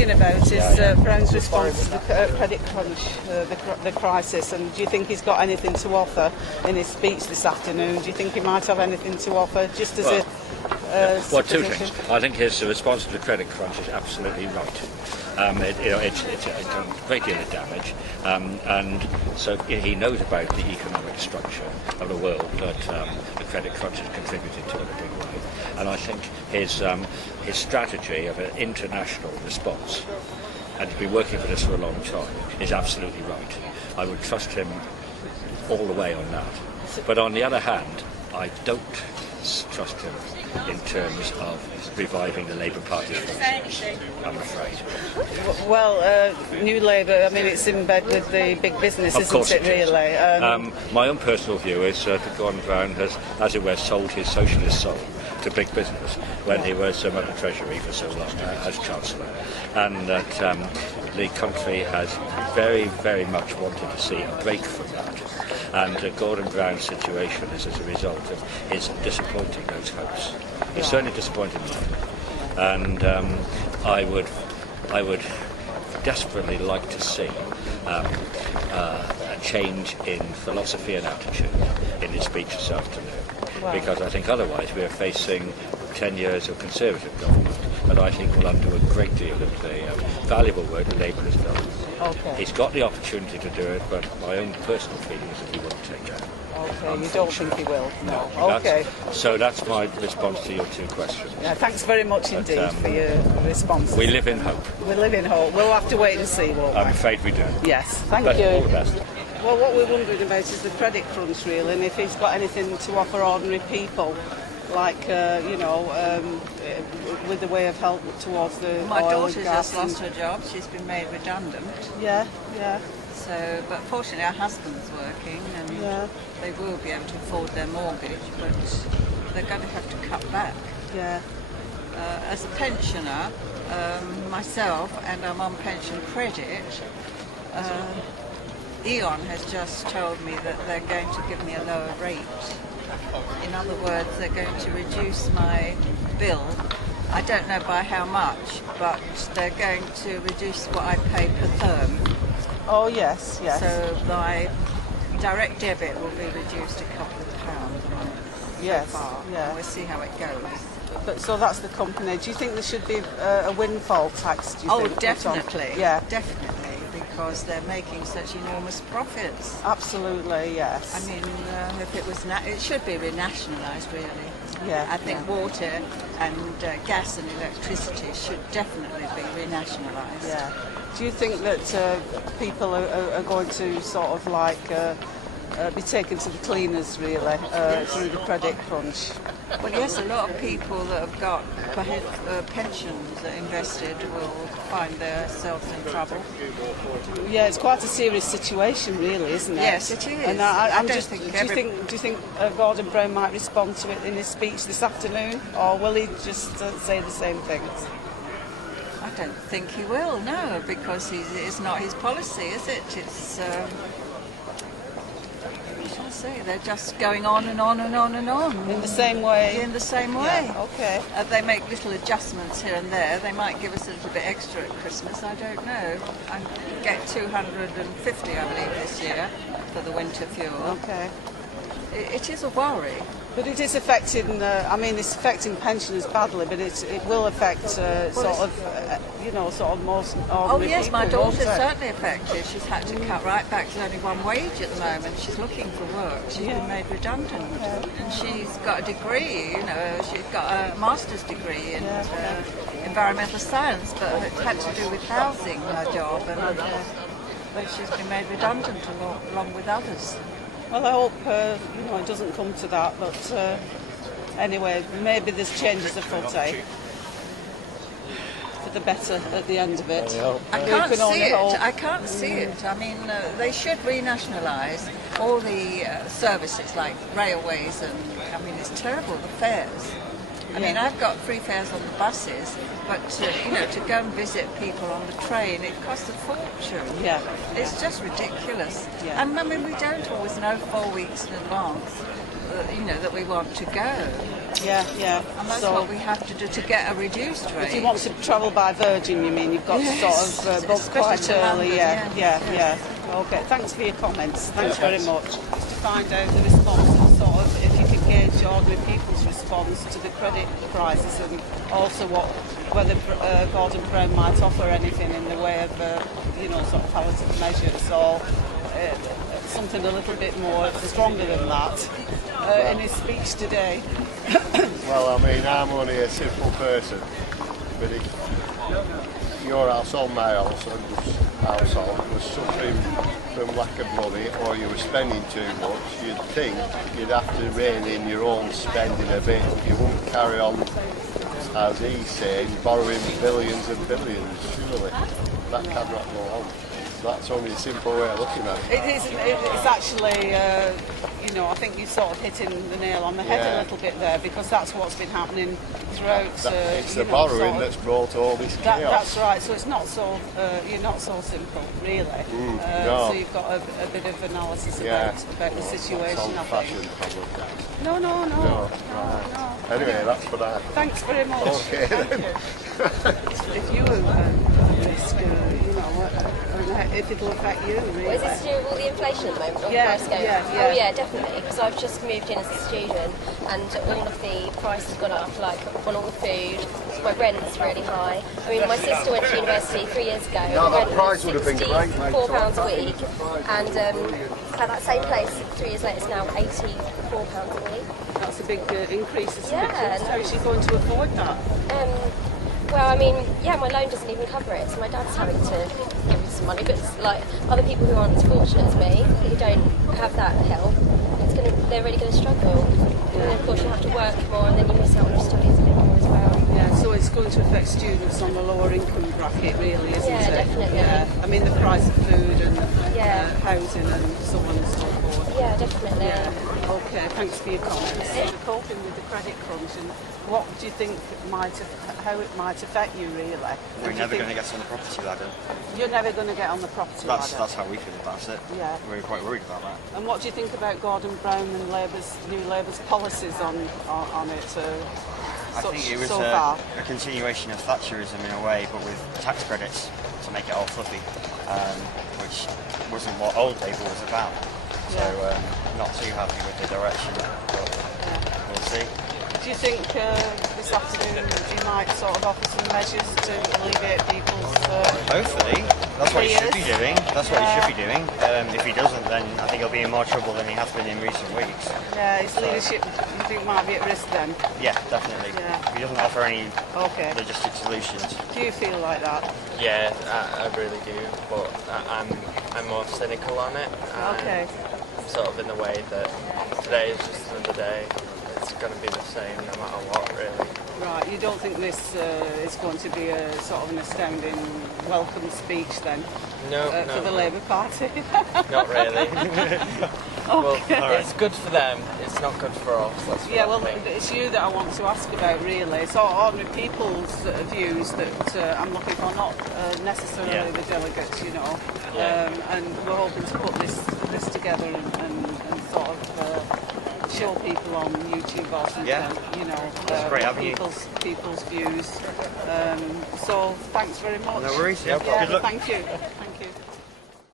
asking about is Brown's response to the credit crunch, the crisis, and do you think he's got anything to offer in his speech this afternoon? Do you think he might have anything to offer, just as well, two things. I think his response to the credit crunch is absolutely right. It's done a great deal of damage, and so he knows about the economic structure of the world that the credit crunch has contributed to in a big way. And I think his strategy of an international response, and he's been working for this for a long time, is absolutely right. I would trust him all the way on that. But on the other hand, I don't trust him in terms of reviving the Labour Party's functions, I'm afraid. Well, New Labour, I mean, it's in bed with the big business, isn't it, really? My own personal view is that Gordon Brown has, as it were, sold his socialist soul to big business when he was at the Treasury for so long as Chancellor, and that the country has very, very much wanted to see a break from that. And Gordon Brown's situation is as a result of his disappointing those hopes. He's certainly disappointed me, and I would desperately like to see a change in philosophy and attitude in his speech this afternoon. Wow. Because I think otherwise we are facing 10 years of Conservative government, but I think will undo a great deal of the valuable work that Labour has done. Okay. He's got the opportunity to do it, but my own personal feeling is that he won't take it. Okay, you don't think he will? No. Okay. So that's my response to your two questions. Yeah, thanks very much indeed for your response. We live in hope. We live in hope. We'll have to wait and see, won't we? I'm afraid we do. Yes, thank you. All the best. Well, what we're wondering about is the credit crunch, really, and if he's got anything to offer ordinary people, like, with the way of help towards the My oil daughter and gas just lost her job. She's been made redundant. Yeah. So, but fortunately her husband's working and they will be able to afford their mortgage, but they're going to have to cut back. Yeah. As a pensioner, myself, and I'm on pension credit, E.ON has just told me that they're going to give me a lower rate. In other words, they're going to reduce my bill. I don't know by how much, but they're going to reduce what I pay per term. Oh, yes. So my direct debit will be reduced a couple of pounds a month. Yes. So far. Yeah. We'll see how it goes. But so that's the company. Do you think there should be a windfall tax? Do you think? Definitely. Yeah, definitely, because they're making such enormous profits. Absolutely, yes. I mean, if it was, it should be renationalised, really. Yeah. I think water and gas and electricity should definitely be renationalised. Yeah. Do you think that people are going to sort of like be taken to the cleaners, really, through the credit crunch? Well, yes, a lot of people that have got pensions invested will find themselves in trouble. Yeah, it's quite a serious situation, really, isn't it? Yes, it is. And do you think Gordon Brown might respond to it in his speech this afternoon, or will he just say the same things? I don't think he will, no, because it's not his policy, is it? It's they're just going on and on and on and on. In the same way? In the same way. Yeah, okay. They make little adjustments here and there. They might give us a little bit extra at Christmas, I don't know. I get 250, I believe, this year for the winter fuel. Okay. It is a worry. But it is affecting, it's affecting pensioners badly, but it will affect sort of most ordinary yes, people, my daughter's won't it? certainly affected. She's had to cut right back to only one wage at the moment. She's looking for work. She's been made redundant. And she's got a degree, she's got a master's degree in environmental science, but it had to do with housing, her job, and but she's been made redundant along with others. Well, I hope it doesn't come to that, but anyway, maybe there's changes afoot, for the better at the end of it. I can't see it. I can't see it. I mean, they should renationalise all the services like railways, and I mean, it's terrible, the fares. I mean, I've got free fares on the buses, but to go and visit people on the train, it costs a fortune. Yeah. It's just ridiculous. Yeah. And I mean, we don't always know 4 weeks in advance that we want to go. Yeah, yeah. And that's So, what we have to do to get a reduced rate. if you want to travel by Virgin, you mean you've got Yes. to sort of book Especially quite to early. London, Yeah. Okay, thanks for your comments. Thanks very much. Just to find out the response and sort of if you can gauge ordinary people's response to the credit crisis, and also whether Gordon Brown might offer anything in the way of sort of palliative measures or something a little bit more stronger than that in his speech today. Well, I mean, I'm only a simple person, but if your household, my household was suffering from lack of money or you were spending too much, you'd think you'd have to rein in your own spending a bit. You wouldn't carry on, as he's saying, borrowing billions and billions, surely. That cannot go on. That's only a simple way of looking at it. It's actually, I think you sort of hitting the nail on the head a little bit there, because that's what's been happening throughout. It's the borrowing that's brought all this chaos. That's right. So it's not so you're not so simple, really. No. So you've got a bit of analysis about the situation. That's I think. old-fashioned, probably. No. Anyway, that's what I... Thanks very much. Okay, Thank then. you. If you were at risk, if it'll affect you, really. Is this to do with all the inflation at the moment? All Yeah, the price going? yeah. Oh yeah, definitely. Because I've just moved in as a student, and all of the prices gone up, like on all the food. My rent's really high. I mean, my sister went to university 3 years ago. No, the that rent price was would have been great, mate. £64 a week, and at that same place 3 years later, it's now £84 a week. That's a big increase, isn't Yeah, it? How is she going to afford that? Well, I mean, my loan doesn't even cover it, so my dad's having to give me some money. But it's like other people who aren't as fortunate as me, who don't have that help, they're really going to struggle. And then, of course, you have to work more, and then you miss out on your studies a bit more as well. Yeah, so it's going to affect students on the lower income bracket, really, isn't Yeah, it? definitely. Yeah, I mean the price of food and housing and so on and so forth. Yeah, definitely. Yeah. Okay, thanks for your comments. Coping with the credit crunch, and what do you think how it might affect you, really? We're never going to get on the property ladder. You're never going to get on the property ladder. That's how we feel about it. Yeah. We're quite worried about that. And what do you think about Gordon Brown and New Labour's policies on it? I think it was so far. a continuation of Thatcherism in a way, but with tax credits to make it all fluffy, which wasn't what old Labour was about. So not too happy with the direction, but we'll see. Do you think this afternoon you might sort of offer some measures to alleviate people's... Hopefully. That's what he should be fears? doing. That's what he should be doing. If he doesn't, then I think he'll be in more trouble than he has been in recent weeks. Yeah, his leadership, you think, might be at risk then? Yeah, definitely. Yeah. If he doesn't offer any Okay. logistic solutions. Do you feel like that? Yeah, I really do, but I'm more cynical on it. Okay. Sort of in the way that today is just another day. It's going to be the same no matter what, really. Right, you don't think this is going to be a sort of an astounding welcome speech then? No, For the Labour Party? not really. Well, Okay. it's good for them. It's not good for us. That's what Yeah, I well, think. it's you that I want to ask about, really. So ordinary people's views that I'm looking for, not necessarily the delegates, Yeah. and we're hoping to put this together and sort of show people on YouTube or something, Yeah. That's a great avenue. people's views. So thanks very much. No worries. Yeah, Yeah, good luck. thank you.